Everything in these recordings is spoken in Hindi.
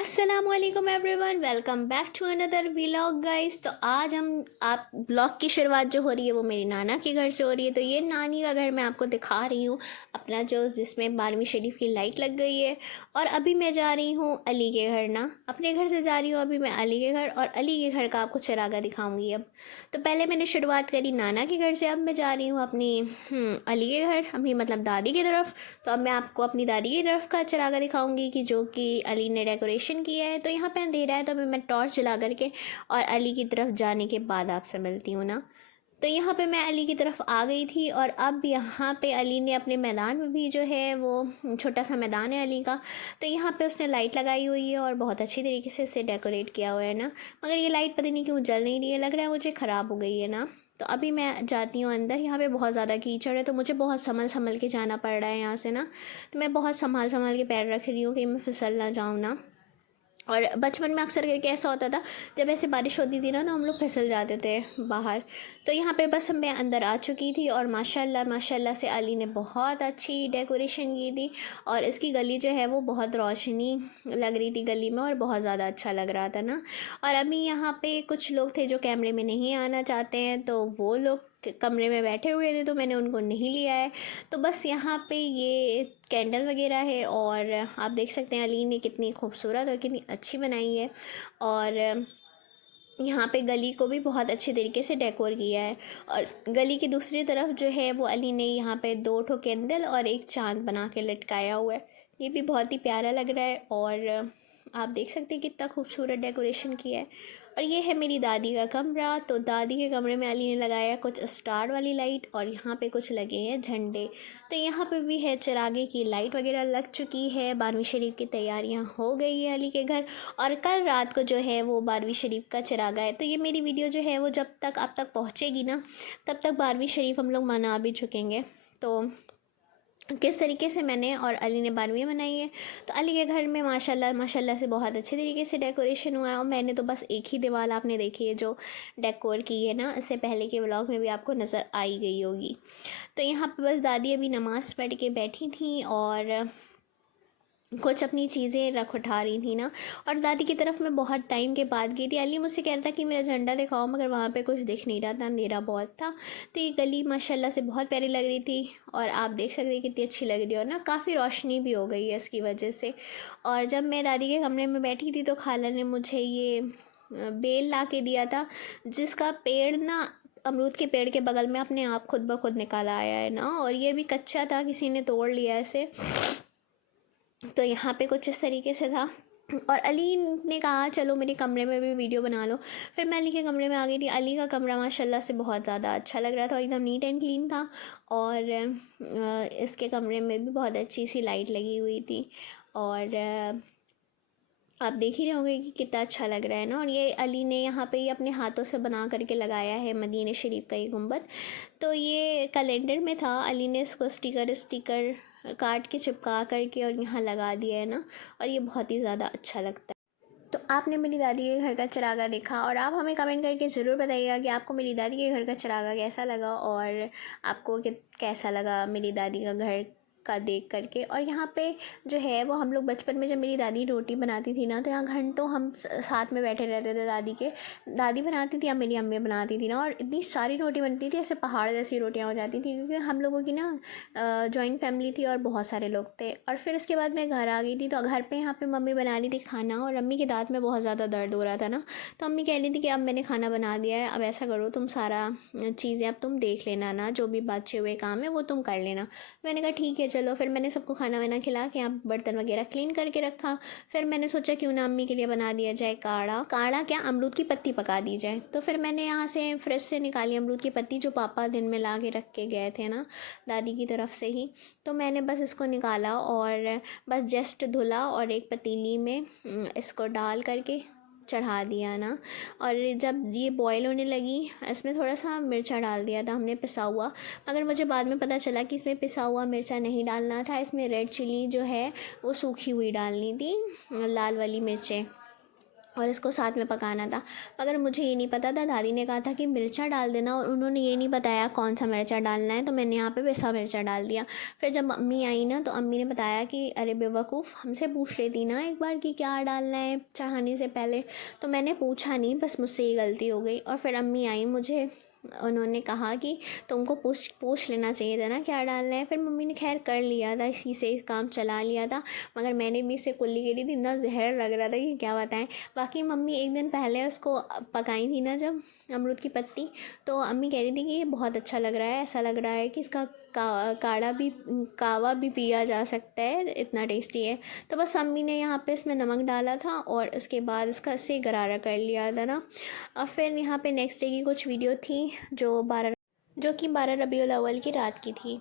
अस्सलामुअलैकुम everyone, welcome back to another vlog guys. तो आज हम आप ब्लॉग की शुरुआत जो हो रही है वो मेरी नाना के घर से हो रही है। तो ये नानी का घर मैं आपको दिखा रही हूँ अपना, जो जिसमें 12वीं शरीफ की लाइट लग गई है। और अभी मैं जा रही हूँ अली के घर, ना अपने घर से जा रही हूँ अभी मैं अली के घर, और अली के घर का आपको चिरागा दिखाऊंगी अब। तो पहले मैंने शुरुआत करी नाना के घर से, अब मैं जा रही हूँ अपनी अली के घर, अपनी मतलब दादी की तरफ। तो अब मैं आपको अपनी दादी की तरफ का चिरागा दिखाऊंगी कि जो कि अली ने डेकोरेशन किया है। तो यहाँ पे अंधेरा है तो अभी मैं टॉर्च जला करके और अली की तरफ जाने के बाद आपसे मिलती हूँ ना। तो यहाँ पे मैं अली की तरफ आ गई थी, और अब यहाँ पे अली ने अपने मैदान में भी जो है वो छोटा सा मैदान है अली का। तो यहाँ पे उसने लाइट लगाई हुई है और बहुत अच्छी तरीके से इसे डेकोरेट किया हुआ है ना। मगर ये लाइट पता नहीं क्यों जल नहीं रही है, लग रहा है मुझे ख़राब हो गई है ना। तो अभी मैं जाती हूँ अंदर। यहाँ पे बहुत ज़्यादा कीचड़ है तो मुझे बहुत संभल संभल के जाना पड़ रहा है यहाँ से ना। तो मैं बहुत संभाल संभाल के पैर रख रही हूँ कि मैं फिसल ना जाऊँ ना। और बचपन में अक्सर करके ऐसा होता था, जब ऐसे बारिश होती थी ना तो हम लोग फिसल जाते थे बाहर। तो यहाँ पे बस मैं अंदर आ चुकी थी, और माशाल्लाह माशाल्लाह से अली ने बहुत अच्छी डेकोरेशन की थी। और इसकी गली जो है वो बहुत रोशनी लग रही थी गली में, और बहुत ज़्यादा अच्छा लग रहा था ना। और अभी यहाँ पे कुछ लोग थे जो कैमरे में नहीं आना चाहते हैं, तो वो लोग कमरे में बैठे हुए थे तो मैंने उनको नहीं लिया है। तो बस यहाँ पे ये कैंडल वगैरह है, और आप देख सकते हैं अली ने कितनी खूबसूरत और कितनी अच्छी बनाई है। और यहाँ पे गली को भी बहुत अच्छे तरीके से डेकोर किया है। और गली की दूसरी तरफ जो है वो अली ने यहाँ पे 2 ठो कैंडल और एक चांद बना के लटकाया हुआ है। ये भी बहुत ही प्यारा लग रहा है, और आप देख सकते हैं कितना खूबसूरत डेकोरेशन किया है। और ये है मेरी दादी का कमरा। तो दादी के कमरे में अली ने लगाया कुछ स्टार वाली लाइट, और यहाँ पे कुछ लगे हैं झंडे। तो यहाँ पे भी है चिरागे की लाइट वगैरह लग चुकी है। 12वीं शरीफ की तैयारियाँ हो गई है अली के घर। और कल रात को जो है वो 12वीं शरीफ का चिरागा है। तो ये मेरी वीडियो जो है वो जब तक आप तक पहुँचेगी ना, तब तक 12वीं शरीफ हम लोग मना भी चुकेंगे। तो किस तरीके से मैंने और अली ने 12वीं मनाई है। तो अली के घर में माशाल्लाह माशाल्लाह से बहुत अच्छे तरीके से डेकोरेशन हुआ है। और मैंने तो बस एक ही दीवार आपने देखी है जो डेकोर की है ना, इससे पहले के व्लॉग में भी आपको नज़र आई गई होगी। तो यहाँ पे बस दादी अभी नमाज़ पढ़ के बैठी थी और कुछ अपनी चीज़ें रख उठा रही थी ना। और दादी की तरफ मैं बहुत टाइम के बाद गई थी। अली मुझसे कह रहा था कि मेरा झंडा दिखाओ, मगर वहाँ पे कुछ दिख नहीं रहा था, अंधेरा बहुत था। तो ये गली माशाल्लाह से बहुत प्यारी लग रही थी, और आप देख सकते हैं कितनी अच्छी लग रही है, और ना काफ़ी रोशनी भी हो गई है इसकी वजह से। और जब मैं दादी के कमरे में बैठी थी तो खाला ने मुझे ये बेल ला के दिया था, जिसका पेड़ ना अमरूद के पेड़ के बगल में अपने आप खुद ब खुद निकाला आया है ना। और ये भी कच्चा था, किसी ने तोड़ लिया इसे। तो यहाँ पे कुछ इस तरीके से था। और अली ने कहा चलो मेरे कमरे में भी वीडियो बना लो। फिर मैं अली के कमरे में आ गई थी। अली का कमरा माशाल्लाह से बहुत ज़्यादा अच्छा लग रहा था, एकदम नीट एंड क्लीन था। और इसके कमरे में भी बहुत अच्छी सी लाइट लगी हुई थी। और आप देख ही रहे होंगे कि कितना अच्छा लग रहा है ना। और ये अली ने यहाँ पे ये अपने हाथों से बना करके लगाया है मदीने शरीफ का ये गुंबद। तो ये कैलेंडर में था, अली ने इसको स्टिकर स्टिकर काट के चिपका करके और यहाँ लगा दिया है ना। और ये बहुत ही ज़्यादा अच्छा लगता है। तो आपने मेरी दादी के घर का चिरागा देखा, और आप हमें कमेंट करके ज़रूर बताइएगा कि आपको मेरी दादी के घर का चिरागा कैसा लगा, और आपको कैसा लगा मेरी दादी का घर का देख करके। और यहाँ पे जो है वो हम लोग बचपन में जब मेरी दादी रोटी बनाती थी ना, तो यहाँ घंटों हम साथ में बैठे रहते थे दादी के। दादी बनाती थी या मेरी अम्मी बनाती थी ना, और इतनी सारी रोटी बनती थी, ऐसे पहाड़ जैसी रोटियाँ हो जाती थी, क्योंकि हम लोगों की ना जॉइंट फैमिली थी और बहुत सारे लोग थे। और फिर उसके बाद मैं घर आ गई थी, तो घर पे यहाँ पे मम्मी बना रही थी खाना, और अम्मी के दांत में बहुत ज़्यादा दर्द हो रहा था ना। तो अम्मी कह रही थी कि अब मैंने खाना बना दिया है, अब ऐसा करो तुम सारा चीज़ें अब तुम देख लेना ना, जो भी बचे हुए काम है वो तुम कर लेना। मैंने कहा ठीक है चलो। फिर मैंने सबको खाना वाना खिला के यहाँ बर्तन वगैरह क्लीन करके रखा। फिर मैंने सोचा क्यों ना अम्मी के लिए बना दिया जाए काढ़ा। काढ़ा क्या, अमरूद की पत्ती पका दी जाए। तो फिर मैंने यहाँ से फ्रिज से निकाली अमरूद की पत्ती, जो पापा दिन में ला के रख के गए थे ना दादी की तरफ से ही। तो मैंने बस इसको निकाला और बस जस्ट धुला, और एक पतीली में इसको डाल करके चढ़ा दिया ना। और जब ये बॉयल होने लगी, इसमें थोड़ा सा मिर्चा डाल दिया था हमने पिसा हुआ। मगर मुझे बाद में पता चला कि इसमें पिसा हुआ मिर्चा नहीं डालना था, इसमें रेड चिली जो है वो सूखी हुई डालनी थी, लाल वाली मिर्चें। और इसको साथ में पकाना था। मगर मुझे ये नहीं पता था, दादी ने कहा था कि मिर्चा डाल देना और उन्होंने ये नहीं बताया कौन सा मिर्चा डालना है, तो मैंने यहाँ पे पिसा मिर्चा डाल दिया। फिर जब अम्मी आई ना तो अम्मी ने बताया कि अरे बेवकूफ़, हमसे पूछ लेती ना एक बार कि क्या डालना है चढ़ाने से पहले। तो मैंने पूछा नहीं, बस मुझसे ये गलती हो गई। और फिर अम्मी आई, मुझे उन्होंने कहा कि तुमको पूछ पूछ लेना चाहिए था ना क्या डालना है। फिर मम्मी ने खैर कर लिया था, इसी से काम चला लिया था। मगर मैंने भी इसे कुल्ली करी थी, इतना जहर लग रहा था कि क्या बताएं। बाकी मम्मी एक दिन पहले उसको पकाई थी ना जब, अमरूद की पत्ती, तो अम्मी कह रही थी कि ये बहुत अच्छा लग रहा है, ऐसा लग रहा है कि इसका काढ़ा भी, कावा भी पिया जा सकता है, इतना टेस्टी है। तो बस अम्मी ने यहाँ पे इसमें नमक डाला था और उसके बाद इसका से गरारा कर लिया था ना। और फिर यहाँ पे नेक्स्ट डे की कुछ वीडियो थी जो कि 12 रबीउल अव्वल की रात की थी।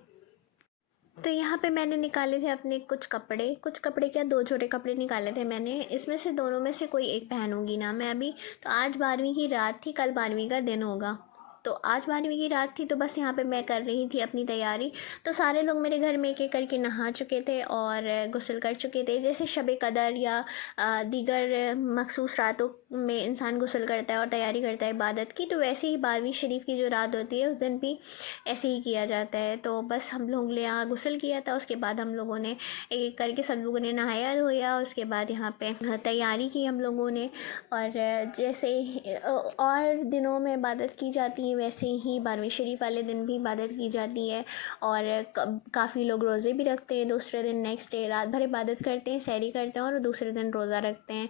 तो यहाँ पे मैंने निकाले थे अपने कुछ कपड़े क्या, 2 जोड़े कपड़े निकाले थे मैंने। इसमें से दोनों में से कोई एक पहनूंगी ना मैं अभी। तो आज 12वीं की रात थी, कल 12वीं का दिन होगा। तो आज 12वीं की रात थी, तो बस यहाँ पे मैं कर रही थी अपनी तैयारी। तो सारे लोग मेरे घर में एक-एक करके नहा चुके थे और गुस्ल कर चुके थे। जैसे शब कदर या दीगर मखसूस रातों में इंसान गुस्ल करता है और तैयारी करता है इबादत की, तो वैसे ही 12वीं शरीफ की जो रात होती है उस दिन भी ऐसे ही किया जाता है। तो बस हम लोग ने यहाँ गुस्ल किया था, उसके बाद हम लोगों ने एक एक करके सब लोगों ने नहाया धोया। उसके बाद यहाँ पे तैयारी की हम लोगों ने। और जैसे और दिनों में इबादत की जाती है वैसे ही 12वीं शरीफ वाले दिन भी इबादत की जाती है। और काफ़ी लोग रोज़े भी रखते हैं, दूसरे दिन नेक्स्ट डे रात भर इबादत करते हैं, सहरी करते हैं और दूसरे दिन रोज़ा रखते हैं।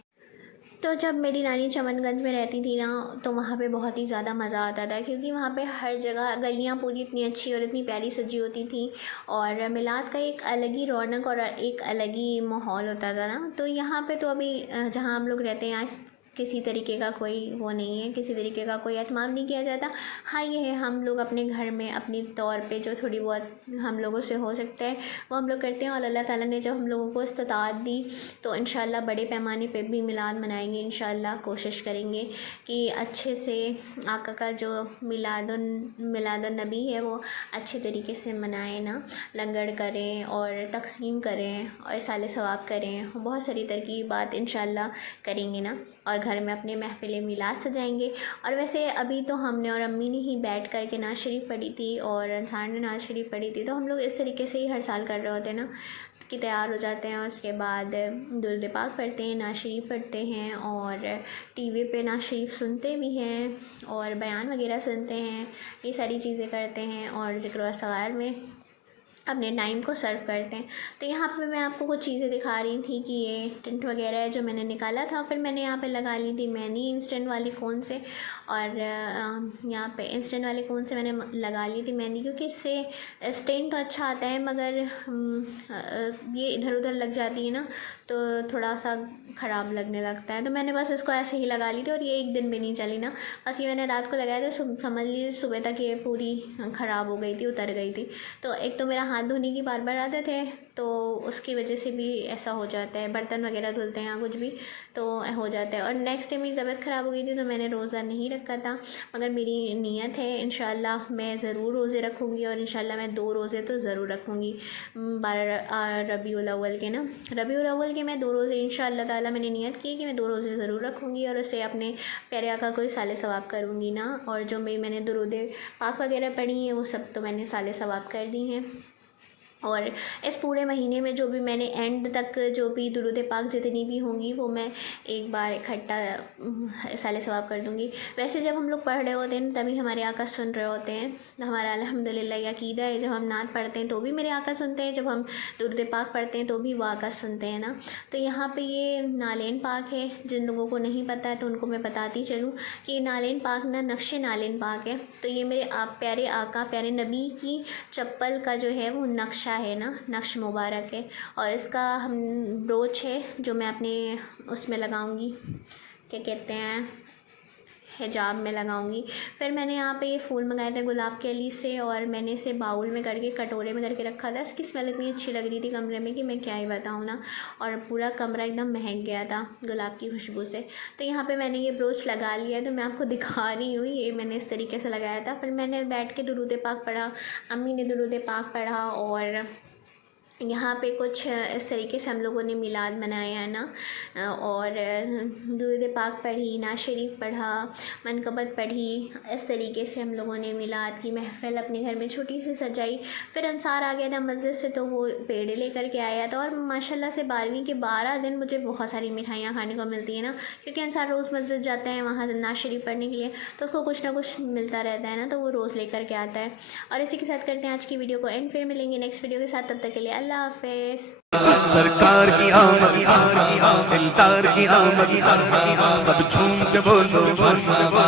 तो जब मेरी नानी चमनगंज में रहती थी ना, तो वहाँ पे बहुत ही ज़्यादा मज़ा आता था, क्योंकि वहाँ पे हर जगह गलियाँ पूरी इतनी अच्छी और इतनी प्यारी सजी होती थी। और मिलाद का एक अलग ही रौनक और एक अलग ही माहौल होता था ना। तो यहाँ पे तो अभी जहाँ हम लोग रहते हैं यहाँ किसी तरीके का कोई वो नहीं है, किसी तरीके का कोई एहतमाम नहीं किया जाता। हाँ, ये है हम लोग अपने घर में अपनी तौर पे जो थोड़ी बहुत हम लोगों से हो सकता है वो हम लोग करते हैं। और अल्लाह ताला ने जब हम लोगों को इस्तिताअत दी तो इंशाल्लाह बड़े पैमाने पे भी मिलाद मनाएंगे। इंशाल्लाह कोशिश करेंगे कि अच्छे से आका का जो मिलादुन नबी है वो अच्छे तरीके से मनाएं ना, लंगर करें और तक़सीम करें और इसाले सवाब करें, बहुत सारी तरकीबात इंशाल्लाह करेंगे ना। और घर में अपने महफ़िल मिलाद सजाएंगे। और वैसे अभी तो हमने और अम्मी ने ही बैठ कर के नाज शरीफ पढ़ी थी और अंसार ने नाज शरीफ पढ़ी थी। तो हम लोग इस तरीके से ही हर साल कर रहे होते हैं ना कि तैयार हो जाते हैं, उसके बाद दुरूद पाक पढ़ते हैं, नाज शरीफ पढ़ते हैं और टीवी पे नाज शरीफ सुनते भी हैं और बयान वगैरह सुनते हैं। ये सारी चीज़ें करते हैं और ज़िक्र व सगार में अपने टाइम को सर्व करते हैं। तो यहाँ पे मैं आपको कुछ चीज़ें दिखा रही थी कि ये टेंट वगैरह है जो मैंने निकाला था। फिर मैंने यहाँ पे लगा ली थी मेहंदी इंस्टेंट वाले कोन से। और यहाँ पे इंस्टेंट वाले कोन से मैंने लगा ली थी मेहंदी, क्योंकि इससे स्टेन तो अच्छा आता है मगर ये इधर उधर लग जाती है ना तो थोड़ा सा ख़राब लगने लगता है। तो मैंने बस इसको ऐसे ही लगा ली थी और ये एक दिन भी नहीं चली ना। बस ये मैंने रात को लगाया था, समझ लीजिए सुबह तक ये पूरी ख़राब हो गई थी, उतर गई थी। तो एक तो मेरा हाथ धोने की बार आदत है, तो उसकी वजह से भी ऐसा हो जाता है। बर्तन वगैरह धुलते हैं या कुछ भी तो हो जाता है। और नेक्स्ट डे मेरी तबीयत ख़राब हो गई थी तो मैंने रोज़ा नहीं रखा था। मगर मेरी नीयत है इंशाल्लाह मैं ज़रूर रोज़े रखूँगी और इंशाल्लाह मैं 2 रोज़े तो ज़रूर रखूँगी 12 रबीउल अव्वल के ना। रबीउल अव्वल के मैं 2 रोज़े इंशाल्लाह ताला मैंने नियत की है कि मैं 2 रोज़े ज़रूर रखूँगी और उसे अपने प्यारे आका को साले सवाब करूँगी ना। और जो मैंने दुरूद पाक वगैरह पढ़ी हैं वो सब तो मैंने साले सवाब कर दी हैं। और इस पूरे महीने में जो भी मैंने एंड तक जो भी दुरूद पाक जितनी भी होंगी वो मैं एक बार इकट्ठा साले सवाब कर दूँगी। वैसे जब हम लोग पढ़ रहे होते हैं तभी हमारे आका सुन रहे होते हैं। हमारा अल्हम्दुलिल्लाह ये अक़ीदा है, जब हम नात पढ़ते हैं तो भी मेरे आका सुनते हैं, जब हम दुरूद पाक पढ़ते हैं तो भी वो आका सुनते हैं ना। तो यहाँ पे ये नालेन पाक है, जिन लोगों को नहीं पता है तो उनको मैं बताती चलूँ कि नालेन पाक ना नक्श नालेन पाक है। तो ये मेरे प्यारे आका प्यारे नबी की चप्पल का जो है वो नक्शा है ना, नक्श मुबारक है। और इसका हम ब्रोच है जो मैं अपने उसमें लगाऊंगी, क्या कहते हैं, हिजाब में लगाऊंगी। फिर मैंने यहाँ पे ये फूल मंगाए थे गुलाब के अली से और मैंने इसे बाउल में करके कटोरे में करके रखा था। इसकी स्मेल इतनी अच्छी लग रही थी कमरे में कि मैं क्या ही बताऊँ ना। और पूरा कमरा एकदम महक गया था गुलाब की खुशबू से। तो यहाँ पे मैंने ये ब्रोच लगा लिया, तो मैं आपको दिखा रही हूँ। ये मैंने इस तरीके से लगाया था। फिर मैंने बैठ के दुरूद पाक पढ़ा, अम्मी ने दुरूद पाक पढ़ा और यहाँ पे कुछ इस तरीके से हम लोगों ने मिलाद मनाया ना, और दुरूद पाक पढ़ी, नात शरीफ पढ़ा, मनक़बत पढ़ी। इस तरीके से हम लोगों ने मिलाद की महफ़िल अपने घर में छोटी सी सजाई। फिर अंसार आ गया था मस्जिद से, तो वो पेड़े लेकर के आया था। और माशाल्लाह से 12वीं के 12 दिन मुझे बहुत सारी मिठाइयाँ खाने को मिलती हैं ना, क्योंकि अंसार रोज़ मस्जिद जाते हैं वहाँ नात शरीफ पढ़ने के लिए, तो उसको कुछ ना कुछ मिलता रहता है ना, तो वो रोज़ लेकर के आता है। और इसी के साथ करते हैं आज की वीडियो को एंड, फिर मिलेंगे नेक्स्ट वीडियो के साथ। तब तक के लिए अल्लाह हाफिज़। सरकार की आमद, दिलदार की आमद, सब झूम के बोलो।